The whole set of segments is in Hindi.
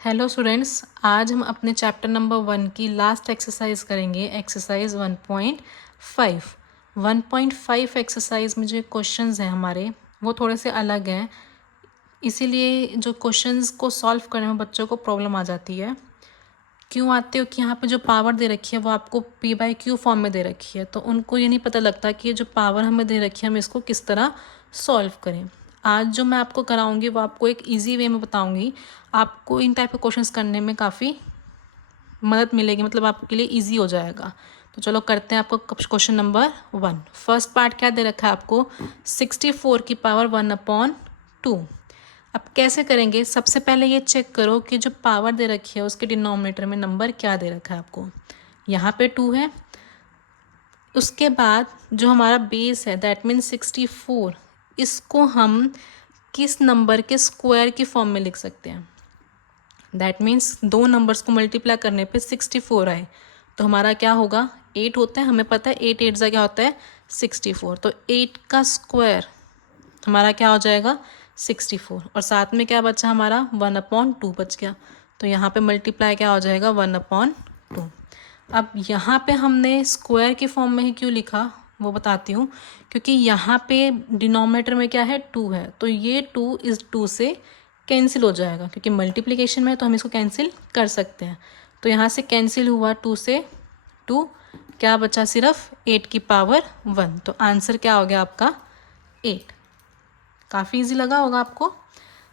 हेलो स्टूडेंट्स, आज हम अपने चैप्टर नंबर 1 की लास्ट एक्सरसाइज करेंगे। एक्सरसाइज 1.5। 1.5 एक्सरसाइज में जो क्वेश्चंस हैं हमारे वो थोड़े से अलग हैं, इसीलिए जो क्वेश्चंस को सॉल्व करने में बच्चों को प्रॉब्लम आ जाती है। क्यों आते हो कि यहाँ पे जो पावर दे रखी है वो आपको p/q फॉर्म में दे रखी है, तो उनको ये नहीं पता लगता कि ये जो पावर हमें दे रखी है हम इसको किस तरह सॉल्व करें। आज जो मैं आपको कराऊंगी वो आपको एक इजी वे में बताऊंगी। आपको इन टाइप के क्वेश्चंस करने में काफ़ी मदद मिलेगी, मतलब आपके लिए इजी हो जाएगा। तो चलो करते हैं आपको क्वेश्चन नंबर 1। फर्स्ट पार्ट क्या दे रखा है आपको, 64 की पावर 1/2। अब कैसे करेंगे, सबसे पहले ये चेक करो कि जो पावर दे रखी है उसके डिनोमिनेटर में नंबर क्या दे रखा है आपको। यहाँ पे 2 है। उसके बाद जो हमारा बेस है दैट मीन्स 64, इसको हम किस नंबर के स्क्वायर की फॉर्म में लिख सकते हैं। दैट मीन्स दो नंबर्स को मल्टीप्लाई करने पे 64 आए तो हमारा क्या होगा, 8 होता है। हमें पता है 8 8 क्या होता है 64, तो 8 का स्क्वायर हमारा क्या हो जाएगा 64, और साथ में क्या बचा हमारा 1/2 बच गया। तो यहाँ पे मल्टीप्लाई क्या हो जाएगा 1/2। अब यहाँ पे हमने स्क्वायर की फॉर्म में ही क्यों लिखा वो बताती हूँ, क्योंकि यहाँ पे डिनोमिनेटर में क्या है 2 है, तो ये 2 इस 2 से कैंसिल हो जाएगा, क्योंकि मल्टीप्लिकेशन में है तो हम इसको कैंसिल कर सकते हैं। तो यहाँ से कैंसिल हुआ 2 से 2, क्या बचा सिर्फ 8 की पावर 1। तो आंसर क्या हो गया आपका 8। काफ़ी इजी लगा होगा आपको।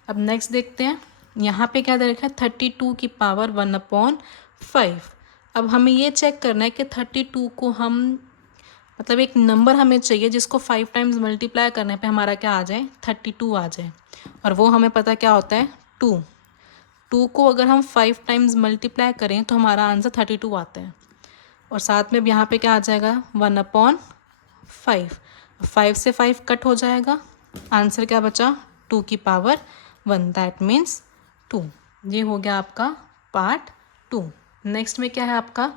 अब नेक्स्ट देखते हैं, यहाँ पे क्या दे रखा है 32 की पावर 1/5। अब हमें ये चेक करना है कि 32 को हम, मतलब एक नंबर हमें चाहिए जिसको 5 टाइम्स मल्टीप्लाई करने पे हमारा क्या आ जाए 32 आ जाए, और वो हमें पता क्या होता है 2। 2 को अगर हम 5 टाइम्स मल्टीप्लाई करें तो हमारा आंसर 32 आता है, और साथ में यहाँ पे क्या आ जाएगा 1/5। 5 से 5 कट हो जाएगा, आंसर क्या बचा 2 की पावर 1, दैट मीन्स 2। ये हो गया आपका पार्ट 2। नेक्स्ट में क्या है आपका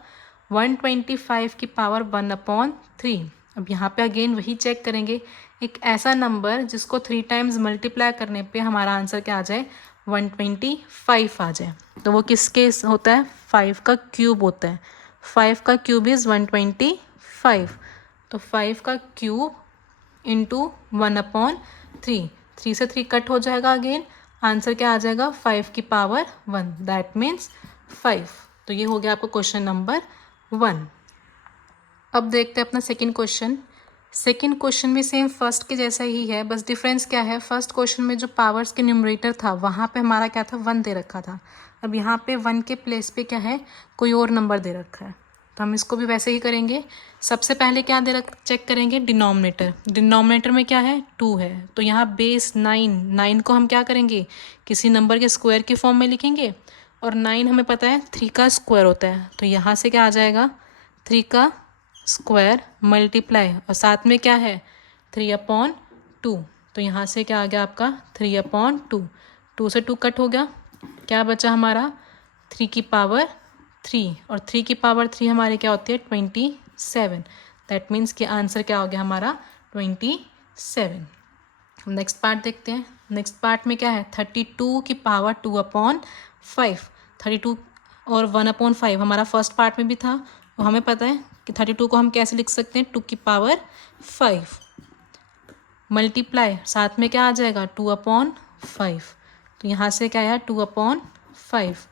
125 की पावर 1/3। अब यहाँ पे अगेन वही चेक करेंगे, एक ऐसा नंबर जिसको 3 टाइम्स मल्टीप्लाई करने पे हमारा आंसर क्या आ जाए 125 आ जाए। तो वो किसके होता है 5 का क्यूब होता है। 5 का क्यूब इज़ 125। तो 5 का क्यूब इंटू 1/3, 3 से 3 कट हो जाएगा, अगेन आंसर क्या आ जाएगा 5 की पावर 1, दैट मीन्स 5। तो ये हो गया आपको क्वेश्चन नंबर 1। अब देखते हैं अपना सेकंड क्वेश्चन। सेकंड क्वेश्चन भी सेम फर्स्ट के जैसा ही है, बस डिफरेंस क्या है, फर्स्ट क्वेश्चन में जो पावर्स के न्यूमरेटर था वहाँ पे हमारा क्या था 1 दे रखा था। अब यहाँ पे 1 के प्लेस पे क्या है कोई और नंबर दे रखा है, तो हम इसको भी वैसे ही करेंगे। सबसे पहले क्या दे रख चेक करेंगे डिनोमिनेटर। डिनोमिनेटर में क्या है 2 है, तो यहाँ बेस 9 को हम क्या करेंगे किसी नंबर के स्क्वायर की फॉर्म में लिखेंगे, और 9 हमें पता है 3 का स्क्वायर होता है, तो यहाँ से क्या आ जाएगा 3 का स्क्वायर मल्टीप्लाई, और साथ में क्या है 3/2। तो यहाँ से क्या आ गया आपका 3/2। 2 से 2 कट हो गया, क्या बचा हमारा 3 की पावर 3, और 3 की पावर 3 हमारी क्या होती है 27। दैट मीन्स कि आंसर क्या हो गया हमारा 27। नेक्स्ट पार्ट देखते हैं। नेक्स्ट पार्ट में क्या है 32 की पावर 2/5। 32 और 1/5 हमारा फर्स्ट पार्ट में भी था, तो हमें पता है कि 32 को हम कैसे लिख सकते हैं 2 की पावर 5 मल्टीप्लाई, साथ में क्या आ जाएगा 2/5। तो यहाँ से क्या आया 2/5।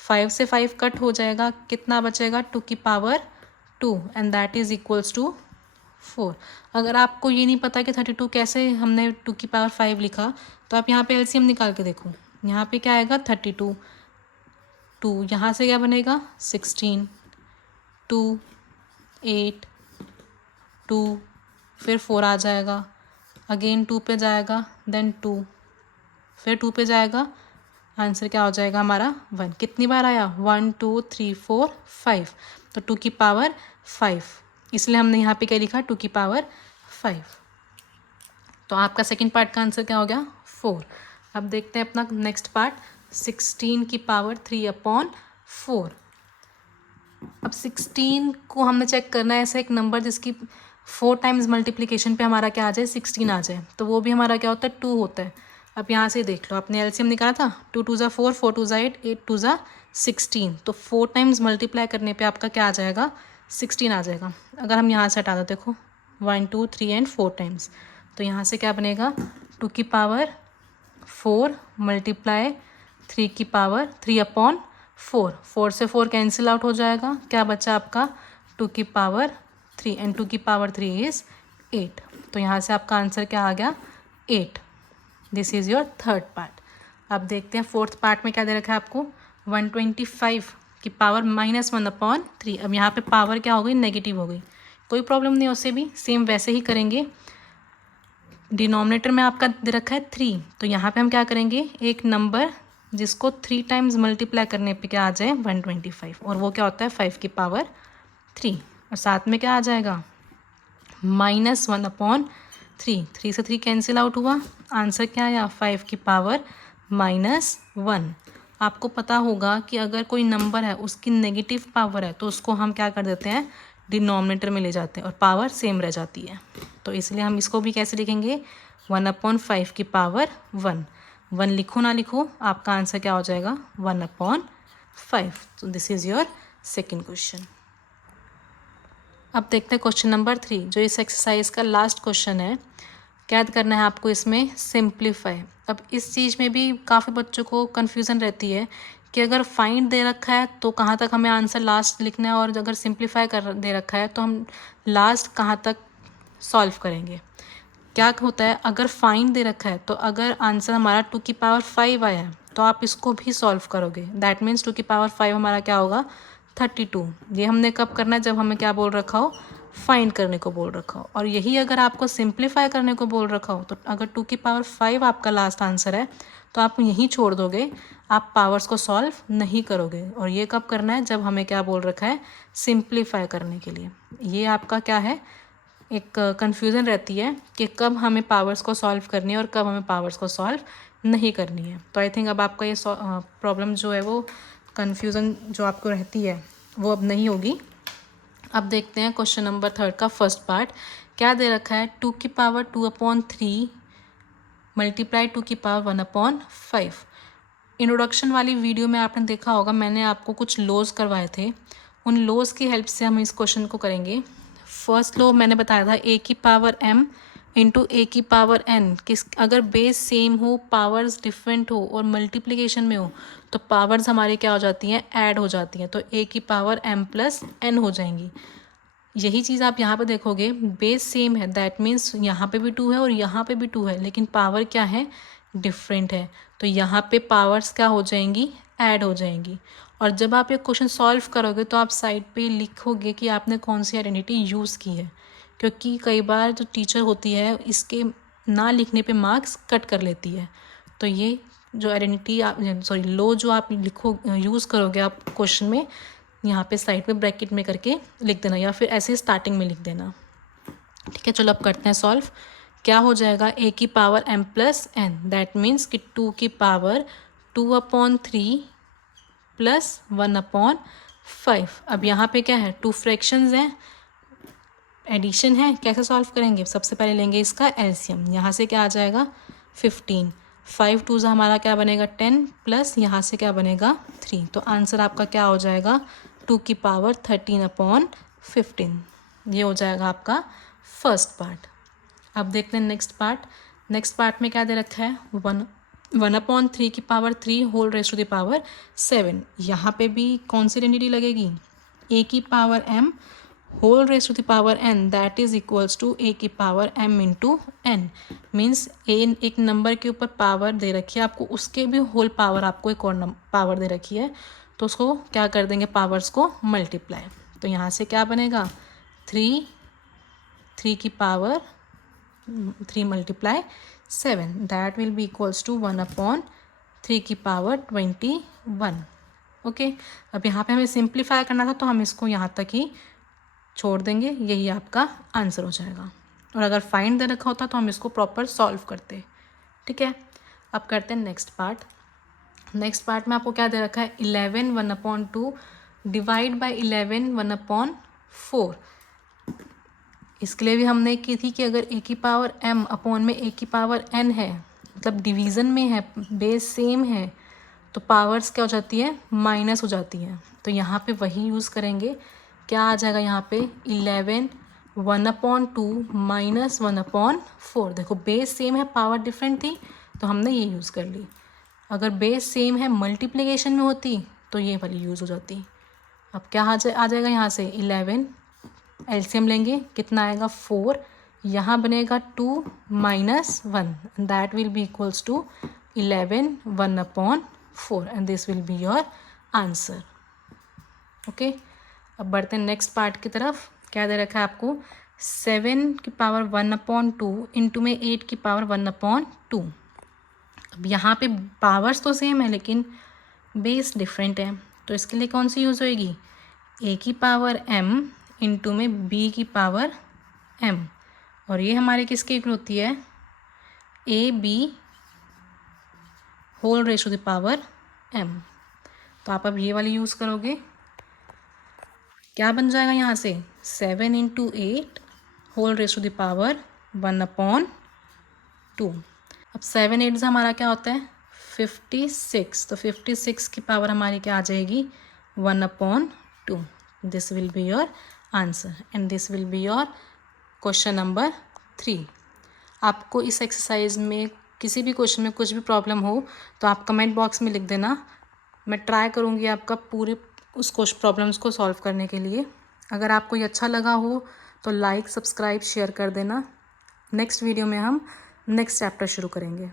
5 से 5 कट हो जाएगा, कितना बचेगा 2 की power 2, and that is equals to 4। अगर आपको ये नहीं पता कि 32 कैसे हमने 2 की पावर 5 लिखा, तो आप यहाँ पे एलसीएम निकाल के देखो। यहाँ पे क्या आएगा 32, 2 यहाँ से क्या बनेगा 16, 2 8, 2 फिर 4 आ जाएगा, अगेन 2 पे जाएगा, देन 2 फिर 2 पे जाएगा, आंसर क्या हो जाएगा हमारा 1। कितनी बार आया 1 2 3 4 5, तो 2 की पावर 5, इसलिए हमने यहाँ पे क्या लिखा 2 की पावर 5। तो आपका सेकंड पार्ट का आंसर क्या हो गया 4। अब देखते हैं अपना नेक्स्ट पार्ट 16 की पावर 3/4। अब 16 को हमने चेक करना है ऐसा एक नंबर जिसकी 4 टाइम्स मल्टीप्लिकेशन पे हमारा क्या आ जाए 16 आ जाए, तो वो भी हमारा क्या होता है 2 होता है। अब यहाँ से देख लो, आपने एलसीएम निकाला था, 2 2 ज़ा 4, 4 2 ज़ा 8, 8 2 ज़ा 16, तो 4 टाइम्स मल्टीप्लाई करने पे आपका क्या आ जाएगा, 16 आ जाएगा। अगर हम यहाँ से हटा दो, देखो 1 2 3 एंड 4 टाइम्स, तो यहाँ से क्या बनेगा, 2 की पावर 4 मल्टीप्लाई 3 की पावर 3/4, 4 से 4 कैंसिल आउट हो जाएगा, क्या बचा आपका 2 की पावर 3 एंड 2 की पावर 3 इज़ 8। तो यहाँ से आपका आंसर क्या आ गया, 8। This is your third part. अब देखते हैं फोर्थ पार्ट में क्या दे रखा है आपको, 125 की पावर -1/3। अब यहाँ पे पावर क्या हो गई, नेगेटिव हो गई, कोई प्रॉब्लम नहीं, उससे भी सेम वैसे ही करेंगे। डिनोमिनेटर में आपका दे रखा है 3, तो यहाँ पे हम क्या करेंगे, एक नंबर जिसको 3 टाइम्स मल्टीप्लाई करने पे क्या आ जाए, 125, और वो क्या होता है 5 की पावर 3, और साथ में क्या आ जाएगा, -1/3, 3 से 3 कैंसिल आउट हुआ, आंसर क्या आया, 5 की पावर -1। आपको पता होगा कि अगर कोई नंबर है उसकी नेगेटिव पावर है तो उसको हम क्या कर देते हैं, डिनोमिनेटर में ले जाते हैं और पावर सेम रह जाती है। तो इसलिए हम इसको भी कैसे लिखेंगे, 1/5 की पावर 1। 1 लिखो ना लिखो, आपका आंसर क्या हो जाएगा, 1/5। तो this is your second question. अब देखते हैं क्वेश्चन नंबर 3, जो इस एक्सरसाइज का लास्ट क्वेश्चन है। क्या करना है आपको इसमें, सिंप्लीफाई। अब इस चीज़ में भी काफ़ी बच्चों को कन्फ्यूज़न रहती है कि अगर फाइंड दे रखा है तो कहाँ तक हमें आंसर लास्ट लिखना है, और अगर सिंप्लीफाई कर दे रखा है तो हम लास्ट कहाँ तक सॉल्व करेंगे। क्या होता है, अगर फाइंड दे रखा है तो अगर आंसर हमारा 2 की पावर 5 आया है तो आप इसको भी सॉल्व करोगे, दैट मीन्स 2 की पावर 5 हमारा क्या होगा, 32। ये हमने कब करना है, जब हमें क्या बोल रखा हो, फाइंड करने को बोल रखा हो। और यही अगर आपको सिंप्लीफाई करने को बोल रखा हो, तो अगर 2 की पावर 5 आपका लास्ट आंसर है तो आप यहीं छोड़ दोगे, आप पावर्स को सॉल्व नहीं करोगे। और ये कब करना है, जब हमें क्या बोल रखा है, सिंप्लीफाई करने के लिए। ये आपका क्या है, एक कन्फ्यूज़न रहती है कि कब हमें पावर्स को सॉल्व करनी है और कब हमें पावर्स को सॉल्व नहीं करनी है। तो आई थिंक अब आपका ये प्रॉब्लम जो है, वो कन्फ्यूज़न जो आपको रहती है वो अब नहीं होगी। अब देखते हैं क्वेश्चन नंबर 3 का फर्स्ट पार्ट। क्या दे रखा है, 2 की पावर 2/3 मल्टीप्लाई 2 की पावर 1/5। इंट्रोडक्शन वाली वीडियो में आपने देखा होगा, मैंने आपको कुछ लॉज करवाए थे, उन लॉज की हेल्प से हम इस क्वेश्चन को करेंगे। फर्स्ट लॉ मैंने बताया था, a की पावर m इंटू ए की पावर n। अगर बेस सेम हो, पावर्स डिफरेंट हो और मल्टीप्लिकेशन में हो तो पावर्स हमारी क्या हो जाती हैं, ऐड हो जाती हैं, तो a की पावर m प्लस n हो जाएंगी। यही चीज़ आप यहाँ पे देखोगे, बेस सेम है, दैट मीन्स यहाँ पे भी 2 है और यहाँ पे भी 2 है, लेकिन पावर क्या है, डिफरेंट है, तो यहाँ पे पावर्स क्या हो जाएंगी, ऐड हो जाएंगी। और जब आप ये क्वेश्चन सॉल्व करोगे तो आप साइड पे लिखोगे कि आपने कौन सी आइडेंटिटी यूज़ की है, क्योंकि कई बार जो टीचर होती है इसके ना लिखने पे मार्क्स कट कर लेती है। तो ये जो आइडेंटिटी आप लॉ जो आप लिखो यूज़ करोगे आप क्वेश्चन में, यहाँ पे साइड पे ब्रैकेट में करके लिख देना, या फिर ऐसे स्टार्टिंग में लिख देना। ठीक है, चलो अब करते हैं सॉल्व। क्या हो जाएगा, a की power m plus n, that means कि 2 की पावर 2/3 प्लस 1/5। अब यहाँ पे क्या है, 2 फ्रैक्शंस हैं, एडिशन है, कैसे सॉल्व करेंगे, सबसे पहले लेंगे इसका एलसीएम। यहाँ से क्या आ जाएगा, 15, 5 2 हमारा क्या बनेगा, 10 प्लस यहाँ से क्या बनेगा, 3। तो आंसर आपका क्या हो जाएगा, 2 की पावर 13/15। ये हो जाएगा आपका फर्स्ट पार्ट। अब देखते हैं नेक्स्ट पार्ट। नेक्स्ट पार्ट में क्या दे रखा है, 1/3 की power 3 whole raise to the power 7। यहाँ पे भी कौन सी आइडेंटिटी लगेगी, a की power m whole raise to the power n, that is equals to a की power m into n। Means एक नंबर के ऊपर पावर दे रखी है आपको, उसके भी होल पावर आपको एक और पावर दे रखी है, तो उसको क्या कर देंगे, पावर्स को मल्टीप्लाई। तो यहाँ से क्या बनेगा, 3 की power 3 multiply 7, that will be equals to 1/3 की पावर 21। ओके, अब यहाँ पे हमें सिंप्लीफाई करना था तो हम इसको यहाँ तक ही छोड़ देंगे, यही आपका आंसर हो जाएगा। और अगर फाइंड दे रखा होता तो हम इसको प्रॉपर सॉल्व करते। ठीक है, अब करते हैं नेक्स्ट पार्ट। नेक्स्ट पार्ट में आपको क्या दे रखा है, 11 1/2 डिवाइड बाई 11 1/4। इसके लिए भी हमने की थी कि अगर a की पावर m अपॉन में a की पावर n है मतलब डिवीज़न में है, बेस सेम है, तो पावर्स क्या हो जाती है, माइनस हो जाती है। तो यहाँ पे वही यूज़ करेंगे। क्या आ जाएगा यहाँ पे, 11 1/2 माइनस 1/4। देखो बेस सेम है, पावर डिफरेंट थी, तो हमने ये यूज़ कर ली। अगर बेस सेम है मल्टीप्लिकेशन में होती तो ये वाली यूज़ हो जाती। अब क्या आ जाएगा यहाँ से, 11 एलसीएम लेंगे, कितना आएगा 4, यहाँ बनेगा 2 minus 1, that will be equals to 11 1/4 and this will be your answer. Okay, अब बढ़ते हैं नेक्स्ट पार्ट की तरफ। क्या दे रखा है आपको, 7 की पावर 1/2 इंटू में 8 की पावर 1/2। अब यहाँ पे पावर्स तो सेम है लेकिन बेस डिफरेंट है, तो इसके लिए कौन सी यूज़ होएगी, a की पावर m इंटू में b की पावर m, और ये हमारे किसके इक्वल होती है, ab whole raise to the power m। तो आप अब ये वाली यूज़ करोगे, क्या बन जाएगा यहाँ से, 7 into 8 whole raise to the power 1/2। अब 7 8 से हमारा क्या होता है, 56, तो 56 की पावर हमारी क्या आ जाएगी, 1/2। This will be your answer and this will be your question number 3। आपको इस एक्सरसाइज में किसी भी क्वेश्चन में कुछ भी प्रॉब्लम हो तो आप कमेंट बॉक्स में लिख देना, मैं ट्राई करूँगी आपका पूरे उस प्रॉब्लम्स को सॉल्व करने के लिए। अगर आपको ये अच्छा लगा हो तो लाइक सब्सक्राइब शेयर कर देना। नेक्स्ट वीडियो में हम नेक्स्ट चैप्टर शुरू करेंगे।